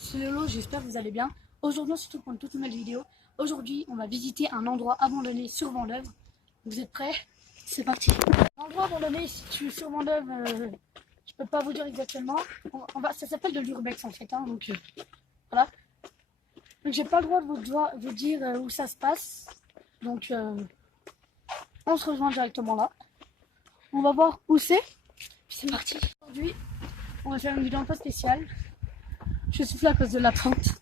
C'est Lolo, j'espère que vous allez bien. Aujourd'hui, on se retrouve pour une toute nouvelle vidéo. Aujourd'hui, on va visiter un endroit abandonné sur Vendôme. Vous êtes prêts? C'est parti. L'endroit abandonné situé sur Vendôme, je peux pas vous dire exactement. Ça s'appelle de l'urbex en fait. Donc voilà. Donc j'ai pas le droit de vous dire où ça se passe. Donc on se rejoint directement là. On va voir où c'est. Puis c'est parti. Aujourd'hui, on va faire une vidéo un peu spéciale. Je souffle à cause de la pente.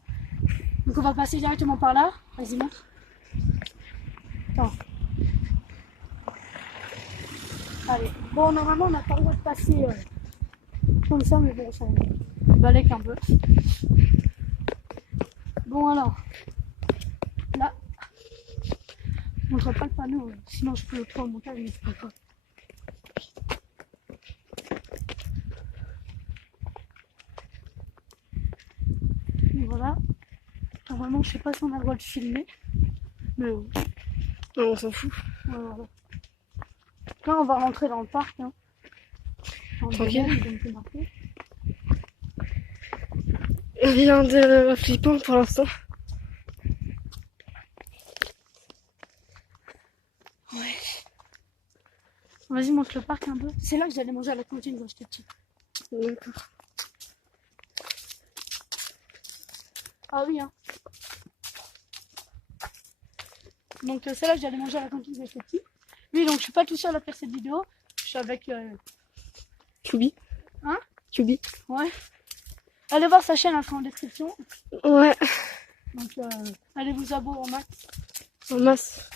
Donc on va passer directement par là. Vas-y, montre. Attends. Allez. Bon, normalement, on n'a pas le droit de passer comme ça, mais bon, ça balèque un peu. Bon, alors. Là. Je montre pas le panneau, sinon je peux le prendre au montage, mais c'est pas grave. Voilà. Normalement, je sais pas si on a le droit de filmer. Mais non, on s'en fout. voilà. Là, on va rentrer dans le parc. Tranquille. Rien de flippant pour l'instant. Ouais. Vas-y, montre le parc un peu. C'est là que j'allais manger à la cantine quand j'étais petit. D'accord. Ah oui, Donc c'est là que j'allais manger à la cantine quand j'étais petit. Oui, donc je suis pas tout seul à faire cette vidéo. Je suis avec... Choubi. Hein? Choubi. Ouais. Allez voir sa chaîne, elle sera en description. Ouais. Donc allez vous abonner en max. En masse.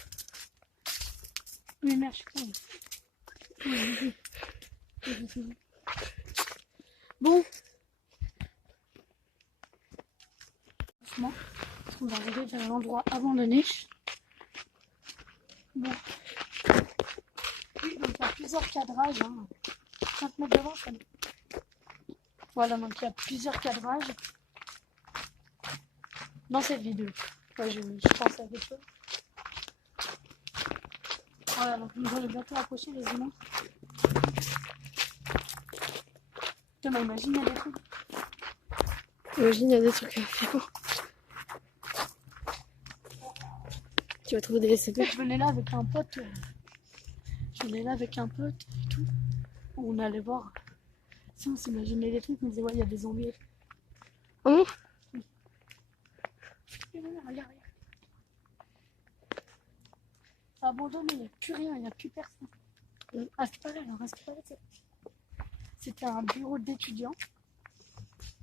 Oui, merde, je suis con. Bon. Franchement, on va arriver vers l'endroit abandonné. Bon. Oui, donc il y a plusieurs cadrages. 5 mètres devant, ça. Voilà, donc il y a plusieurs cadrages dans cette vidéo. Ouais, je pense à quelque chose. Voilà, donc nous allons bientôt approcher les humains. Putain, mais imagine, il y a des trucs. Imagine, il y a des trucs à faire. Tu vas trouver des SCP. Je venais là avec un pote. Et tout. On allait voir. Si on s'imaginait des trucs, on disait, ouais, il y a des zombies. Oh non. Regarde. C'est abandonné, il n'y a plus rien, il n'y a plus personne. À ce qui paraît, c'était un bureau d'étudiants.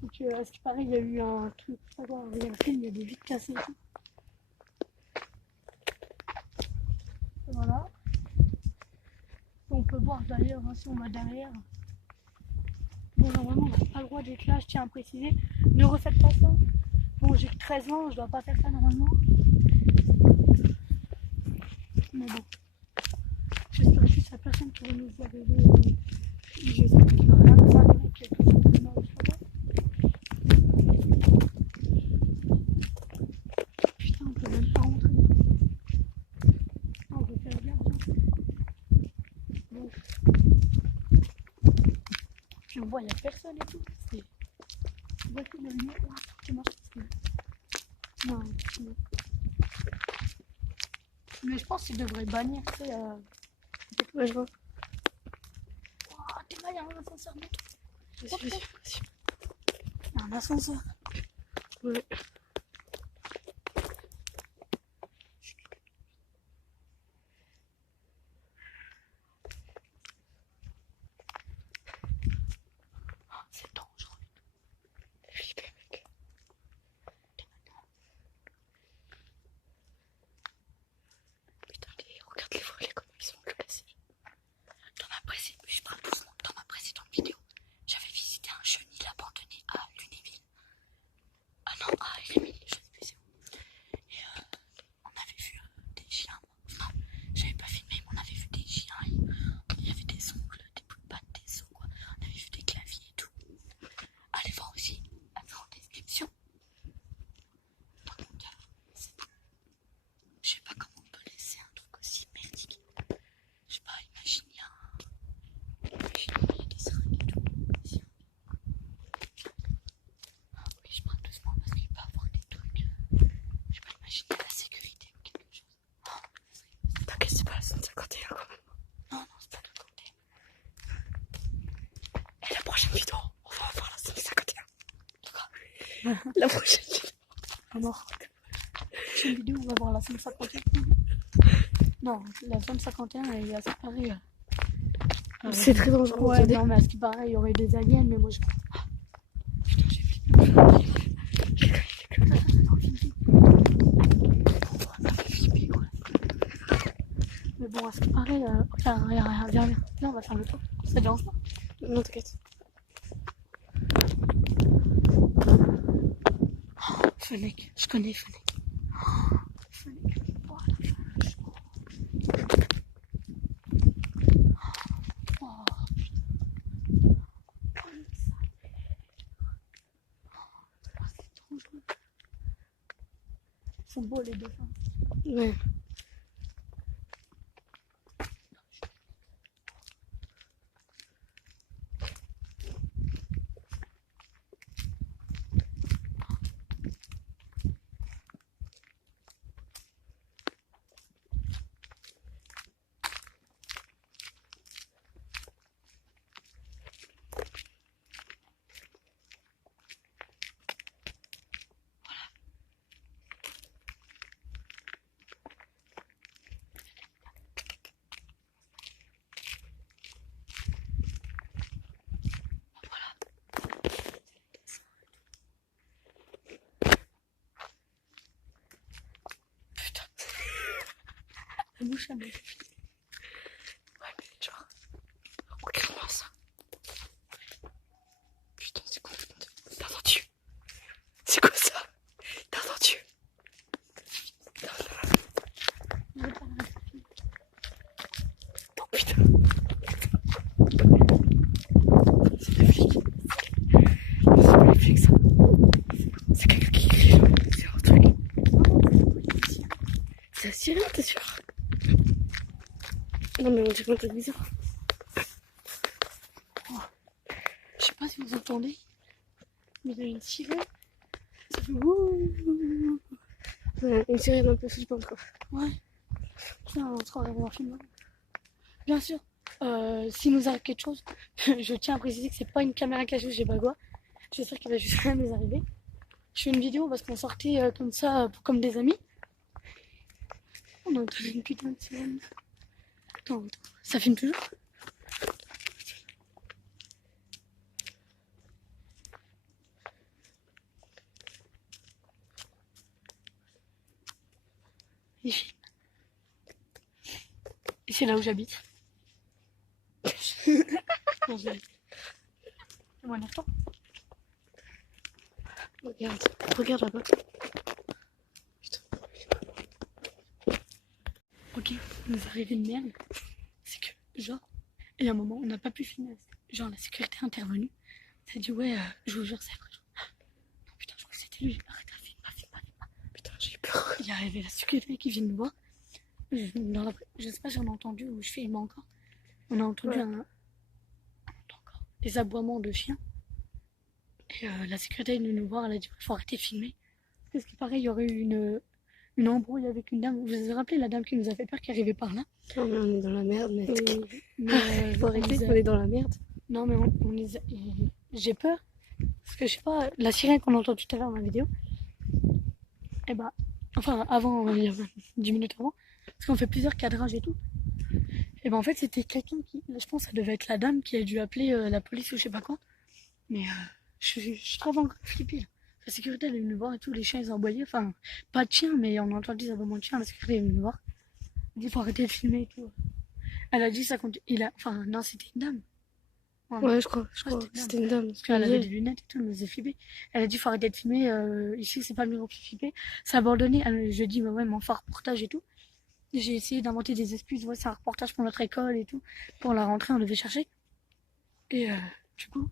Donc à ce qui paraît, il y a eu un truc, il y a des vitres cassées et tout. Voilà. On peut voir d'ailleurs, si on va derrière. Bon, normalement, on n'a pas le droit d'être là, je tiens à préciser. Ne refaites pas ça. Bon, j'ai que 13 ans, je dois pas faire ça normalement. Mais bon. J'espère juste la personne qui va nous arriver. J'espère qu'il va rien nous arriver, qu'il y a quelque chose de mal, Putain, on peut même pas rentrer. On peut faire gaffe. Bon. Puis on voit, il n'y a personne et tout. On voit que le lieu qui marche. Non. Mais je pense qu'il devrait bannir, tu sais. Ouais, je vois. Oh, t'es là, il y a un ascenseur, mec. Je suis. Il y a un ascenseur. Ouais. C'est dangereux. Flippé, mec. Putain, regarde les volets, comment ils sont classés. Je parle doucement. Dans ma précédente vidéo, j'avais visité un chenil abandonné à Lunéville. Ah non, à Émile, je sais plus c'est où. Et on avait vu des chiens. Non, j'avais pas filmé, mais on avait vu des chiens. Il y avait des ongles, des bouts de pattes, des os, quoi. On avait vu des claviers et tout. Allez voir aussi, en description. Par contre, je sais pas comment on peut laisser un truc aussi merdique. Je sais pas, imagine, il y a des seringues et tout. Ici. Ah oui, je parle doucement. La prochaine vidéo. Ah non. Prochaine vidéo, on va voir la zone 51. Non, la zone 51, elle est à Paris. C'est très dangereux. Ouais, Regardez. non, mais à ce qui paraît, il y aurait des aliens, mais moi je. Putain, j'ai fait. Mais bon, à ce qui paraît, viens, on va faire le tour. Ça te dérange pas? Non, t'inquiète. Fennec, je connais Fennec. Fennec, oh la vache. Oh putain. Oh le sale. Oh, c'est dangereux. Ils sont beaux les dauphins. Ouais. La mouche, elle me Ouais, mais genre. Regarde-moi ça. Putain, c'est complètement. T'as entendu? C'est quoi ça? T'as entendu? Oh putain. C'est des flics. C'est des flics ça. C'est quelqu'un qui crie. C'est un truc. C'est la sirène, t'es sûr? Non mais on dirait un truc bizarre. Je sais pas si vous entendez, mais il y a une sirène. Ça fait wouh. Ouais, une sirène un peu flippante quoi. Ouais. Putain, on se croirait dans un film. Bien sûr, s'il nous arrive quelque chose, je tiens à préciser que c'est pas une caméra cachée, je sais pas quoi. J'espère qu'il va juste rien nous arriver. Je fais une vidéo parce qu'on sortait comme ça, comme des amis. On a entendu une putain de sirène. Attends, ça filme toujours? Il filme. Et c'est là où j'habite. Non, moi, attends. Regarde, regarde là-bas. Putain. Ok, il nous est arrivé une merde. C'est que, genre, il y a un moment, on n'a pas pu filmer. Genre, la sécurité est intervenue. Ça a dit, ouais, je vous jure, c'est vrai. Non, putain, je crois que c'était lui. Arrête, filme pas. Putain, j'ai eu peur. Il est arrivé la sécurité qui vient nous voir. Je sais pas si on a entendu ou je filme encore. On a entendu Ouais. des aboiements de chiens. Et la sécurité est venue nous voir, elle a dit il faut arrêter de filmer. Parce qu'il paraît, il y aurait eu une embrouille avec une dame. Vous vous rappelez la dame qui nous a fait peur qui arrivait par là? Non mais on est dans la merde, mais. Mais Faut arrêter, on est dans la merde. Non mais j'ai peur. Parce que je sais pas, la sirène qu'on a entendue tout à l'heure dans la vidéo, et bah, enfin avant, il y a 10 minutes avant, parce qu'on fait plusieurs cadrages et tout. Et ben en fait c'était quelqu'un qui, je pense que ça devait être la dame qui a dû appeler la police ou je sais pas quoi. Mais je suis vraiment flippée là. La sécurité elle est venue nous voir et tout, les chiens ils ont aboyé, enfin pas de chiens mais on a entendu des aboiements de chiens, la sécurité est venue nous voir. Elle dit faut arrêter de filmer et tout. Elle a dit ça quand enfin non c'était une dame. Ouais, je crois c'était une dame. Parce qu'elle avait des lunettes et tout, elle nous a flippé. Elle a dit faut arrêter de filmer, ici c'est pas le micro qui filmer. Ça a abandonné, je dis bah ouais mais on fait un reportage et tout. J'ai essayé d'inventer des excuses, ouais c'est un reportage pour notre école et tout. Pour la rentrée on devait chercher. Et du coup,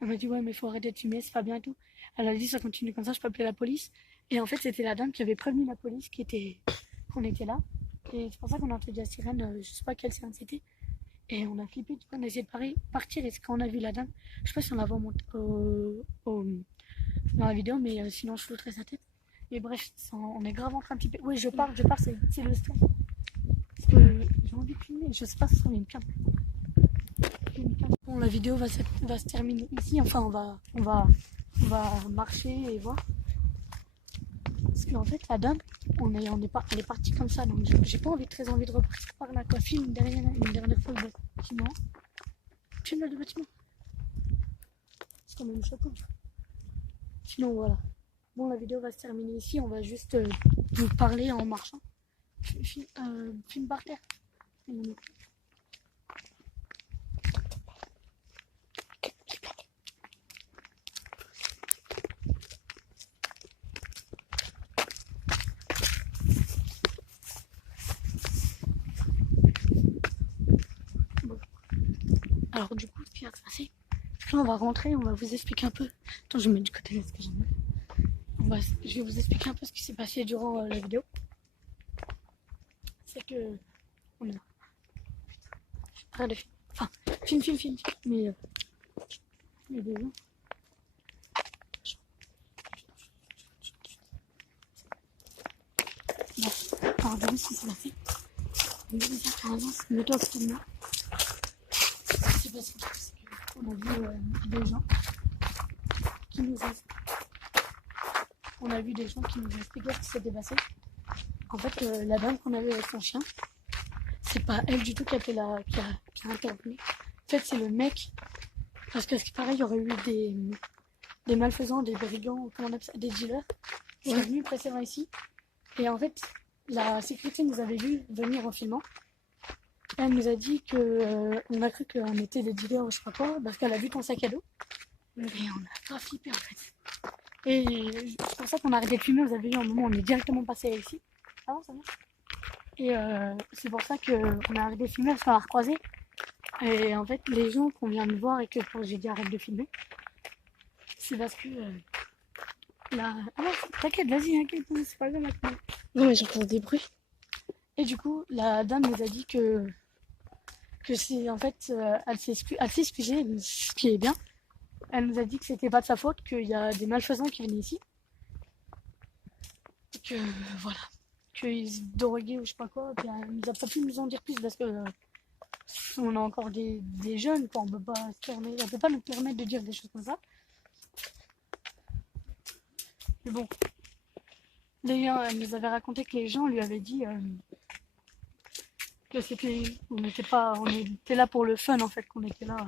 elle m'a dit ouais mais faut arrêter de filmer, c'est pas bien et tout. Elle a dit ça continue comme ça, je peux appeler la police. Et en fait c'était la dame qui avait prévenu la police qu'on était là. Et c'est pour ça qu'on a entendu la sirène, je sais pas quelle sirène c'était. Et on a flippé, du coup on a essayé de partir et quand on a vu la dame, je sais pas si on la voit dans la vidéo mais sinon je foutrais sa tête. Et bref, on est grave en train de flipper. Oui je pars, c'est le stress. Parce que j'ai envie de filmer, je sais pas si ça sera une cam. Bon la vidéo va se terminer ici, enfin on va On va marcher et voir. Parce qu'en fait, la dame, elle est partie comme ça, donc j'ai pas très envie de repartir par là. Quoi. Filme une dernière fois le bâtiment. Filme le bâtiment. C'est quand même choquant. Sinon, voilà. Bon, la vidéo va se terminer ici. On va juste vous parler en marchant. Filme par terre. Bon. Alors, du coup, ce qui va se passer, là, on va rentrer, on va vous expliquer un peu. Attends, je vais me mettre du côté de ce que j'en ai. Je vais vous expliquer un peu ce qui s'est passé durant la vidéo. C'est que. On est là. Arrête de filmer. Enfin, filme. Mais des gens. Bon, alors du coup, ce qui s'est passé. On va dire par exemple, mets-toi à côté de moi. Ce qui s'est passé, c'est qu'on a vu des gens qui nous ont. On a vu des gens qui nous ont expliqué ce qui s'était passé. En fait, la dame qu'on avait avec son chien, c'est pas elle du tout qui a intervenu. En fait, c'est le mec. Parce que, pareil, il y aurait eu des malfaisants, des brigands, comment on appelle ça, des dealers, qui sont venus précédemment ici. Et en fait, la sécurité nous avait vu venir en filmant. Elle nous a dit que on a cru qu'on était des dealers ou je sais pas quoi, parce qu'elle a vu ton sac à dos. Et on a pas flippé en fait. Et c'est pour ça qu'on a arrêté de filmer. Vous avez vu, un moment, on est directement passé ici. Ah bon, ça va. Et c'est pour ça qu'on a arrêté de filmer parce qu'on a recroisé. Et en fait, les gens qu'on vient de voir et que j'ai dit arrête de filmer, c'est parce que là. Ah non, t'inquiète, vas-y, inquiète, c'est pas grave maintenant. Non, mais j'entends des bruits. Et du coup, la dame nous a dit que c'est en fait, elle s'est excusée, ce qui est bien. Elle nous a dit que c'était pas de sa faute, qu'il y a des malfaisants qui venaient ici. Et que voilà. Qu'ils se droguaient ou je sais pas quoi. Puis elle nous a pas pu nous en dire plus parce que on a encore des jeunes, quoi. On peut pas nous permettre de dire des choses comme ça. Mais bon. D'ailleurs, elle nous avait raconté que les gens lui avaient dit que on était là pour le fun en fait, qu'on était là.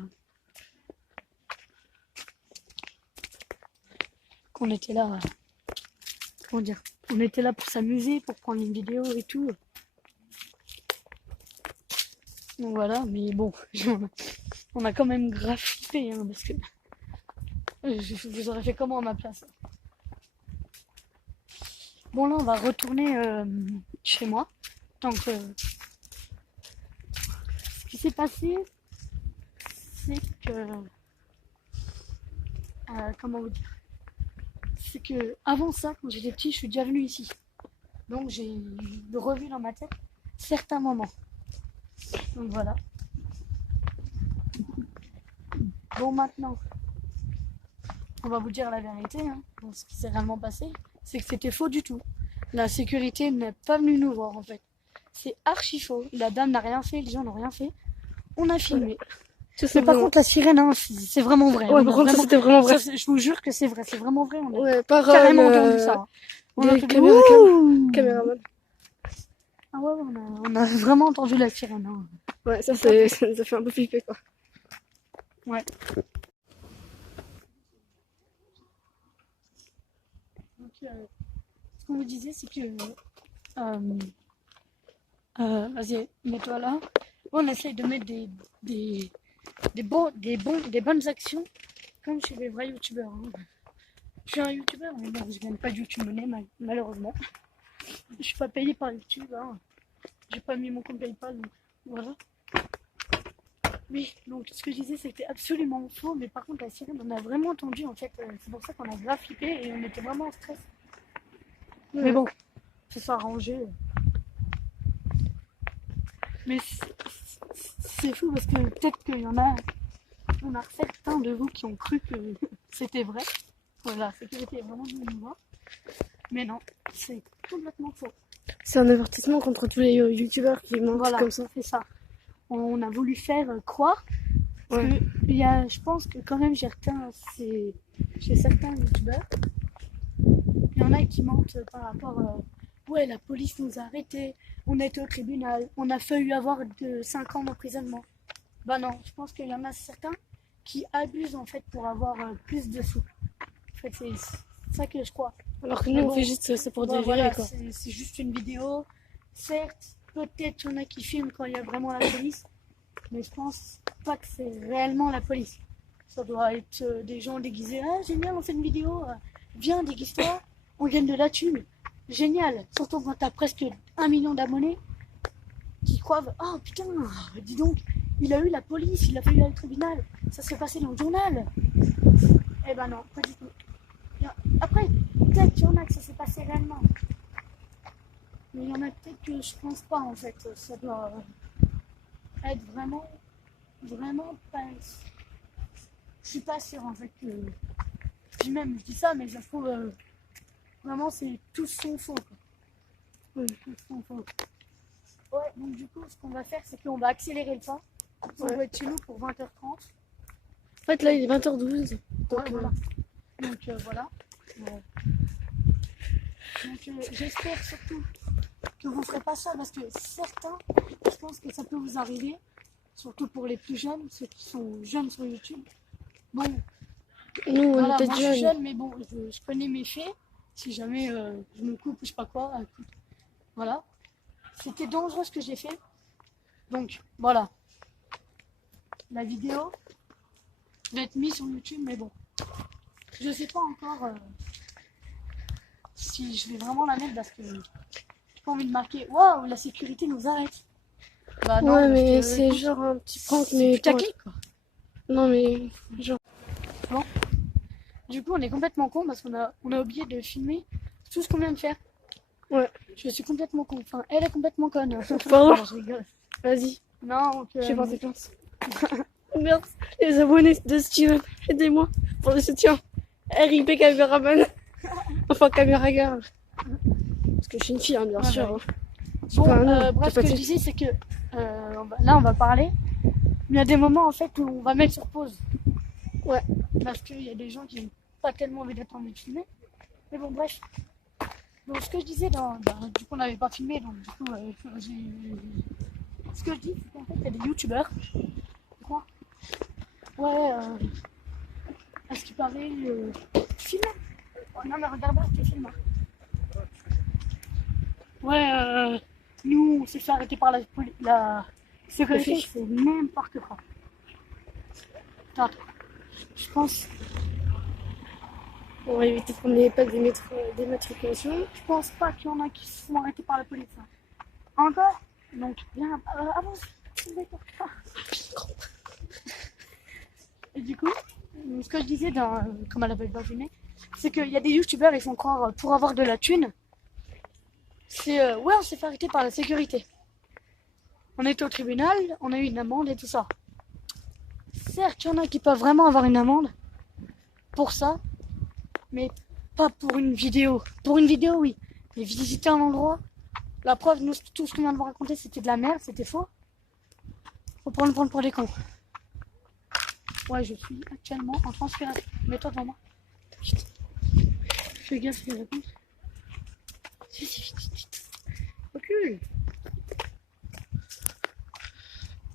Comment dire, on était là pour s'amuser, pour prendre une vidéo et tout. Donc voilà, mais bon, on a quand même grave flippé, hein, parce que je vous aurais fait comment à ma place. Bon là, on va retourner chez moi. Donc, ce qui s'est passé, c'est que, comment vous dire, c'est que avant ça, quand j'étais petit, je suis déjà venue ici. Donc j'ai revu dans ma tête certains moments. Donc voilà. Bon, maintenant, on va vous dire la vérité. Hein. Ce qui s'est réellement passé, c'est que c'était faux du tout. La sécurité n'est pas venue nous voir en fait. C'est archi faux. La dame n'a rien fait, les gens n'ont rien fait. On a filmé. Mais par contre, la sirène, hein, c'est vraiment vrai. Ouais, par contre, ça c'était vraiment vrai. Ça, je vous jure que c'est vrai, c'est vraiment vrai. On a carrément entendu ça. On a caméraman. Ah ouais, on a vraiment entendu la sirène. Hein. Ouais, ça fait un peu flipper quoi. Ouais. Donc, ce qu'on vous disait, c'est que vas-y, mets-toi là. On essaye de mettre des bonnes actions comme chez les vrais youtubeurs. Hein. Je suis un youtubeur, mais bon, je gagne pas de YouTube Money, malheureusement. Je suis pas payé par YouTube. Hein. J'ai pas mis mon compte PayPal, donc voilà. Oui, donc ce que je disais, c'était absolument faux, mais par contre, la sirène, on a vraiment entendu en fait. C'est pour ça qu'on a grave flippé et on était vraiment en stress. Mais bon, ça s'est arrangé. Mais c'est fou parce que peut-être qu'il y en a certains de vous qui ont cru que c'était vrai. Voilà, la sécurité est vraiment venue nous voir. Mais non, c'est complètement faux. C'est un avertissement contre tous les youtubeurs qui mentent voilà, comme ça. C'est ça. On a voulu faire croire Parce Ouais. que je pense que quand même chez certains youtubeurs, il y en a qui mentent par rapport ouais, la police nous a arrêtés, on a été au tribunal, on a failli avoir 5 ans d'emprisonnement. Bah non, je pense qu'il y en a certains qui abusent en fait pour avoir plus de sous. En fait, c'est ça que je crois. Alors que nous, Mais on bon, fait juste ça pour ouais, délirer, voilà, quoi. c'est juste une vidéo. Certes, peut-être il y en a qui filment quand il y a vraiment la police, mais je pense pas que c'est réellement la police. Ça doit être des gens déguisés. Ah, génial, on fait une vidéo. Viens, déguise-toi. On gagne de la thune. Génial. Surtout quand t'as presque 1 million d'abonnés qui croient. Oh putain, dis donc, il a eu la police, il a fallu aller au tribunal. Ça s'est passé dans le journal. Eh ben non, pas du tout. Après, peut-être qu'il y en a que ça s'est passé réellement. Mais il y en a peut-être que je pense pas en fait. Ça doit être vraiment pas. Je suis pas sûre en fait que. Puis même, je dis ça, mais je trouve vraiment c'est tous sont faux. Quoi. Ouais. Tous sont faux. Ouais, donc du coup, ce qu'on va faire, c'est qu'on va accélérer le pas. On va être chez nous pour 20h30. En fait, là, il est 20h12. Donc, Ouais, voilà. Donc voilà. Donc j'espère surtout que vous ne ferez pas ça parce que certains, je pense que ça peut vous arriver, surtout pour les plus jeunes, ceux qui sont jeunes sur YouTube. Bon, nous, on voilà, est moi peut-être je suis jeunes. jeune, mais bon, je connais mes faits. Si jamais je me coupe ou je sais pas quoi, écoute, voilà. C'était dangereux ce que j'ai fait. Donc voilà. La vidéo va être mise sur YouTube, mais bon. Je sais pas encore si je vais vraiment la mettre parce que j'ai pas envie de marquer waouh, la sécurité nous arrête. Bah non, Ouais, parce mais que, c'est écoute, genre un petit prank, c'est mais du taclic, quoi. Non, mais genre. Du coup, on est complètement con parce on a oublié de filmer tout ce qu'on vient de faire. Ouais. Je suis complètement con. Enfin, elle est complètement conne. Pardon. Non, je rigole. Vas-y, Non, donc, j'ai porté plainte. Merde, les abonnés de Steven, aidez-moi pour le soutien. RIP caméraman. Enfin, caméra girl. Parce que je suis une fille, hein, bien Ouais, sûr. bah hein. C'est bon, pas un nom, bref, t'as ce pas que de je sexe. disais, c'est que là, on va parler. Mais il y a des moments en fait où on va mettre sur pause. Ouais. Parce qu'il y a des gens qui n'ont pas tellement envie d'être en train de filmer. Mais bon, bref. Donc, ce que je disais, du coup, on n'avait pas filmé. Donc, du coup, ce que je dis, c'est qu'en fait, il y a des youtubeurs. Quoi ? Ouais, à ce qui paraît, film. Oh, non, mais regarde pas, tu filmes. Ouais, nous, on s'est fait arrêter par la sécurité, flics. c'est n'importe quoi. Attends, je pense. On va éviter de prendre les plaques d'immatriculation. Je pense pas qu'il y en a qui se font arrêter par la police. Hein. Encore. Donc, bien, avance. Et du coup, ce que je disais, comme elle avait pas filmé, c'est qu'il y a des youtubeurs, ils font croire, pour avoir de la thune, c'est ouais, on s'est fait arrêter par la sécurité. On était au tribunal, on a eu une amende et tout ça. Certes, il y en a qui peuvent vraiment avoir une amende pour ça, mais pas pour une vidéo. Pour une vidéo, oui. Mais visiter un endroit, la preuve, nous, tout ce qu'on vient de vous raconter, c'était de la merde, c'était faux. Faut pas nous prendre pour des cons. Ouais, je suis actuellement en transpiration. Mets-toi devant moi. Putain. Fais gaffe, je vais répondre. Vite. Recule.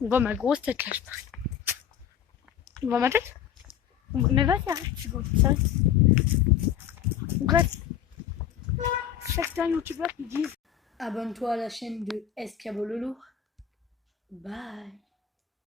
On voit ma grosse tête là, je parie. On voit ma tête? Mais vas-y, arrête, c'est bon, ça reste. Bref. Certains youtubeurs qui disent abonne-toi à la chaîne de Escabololo. Bye.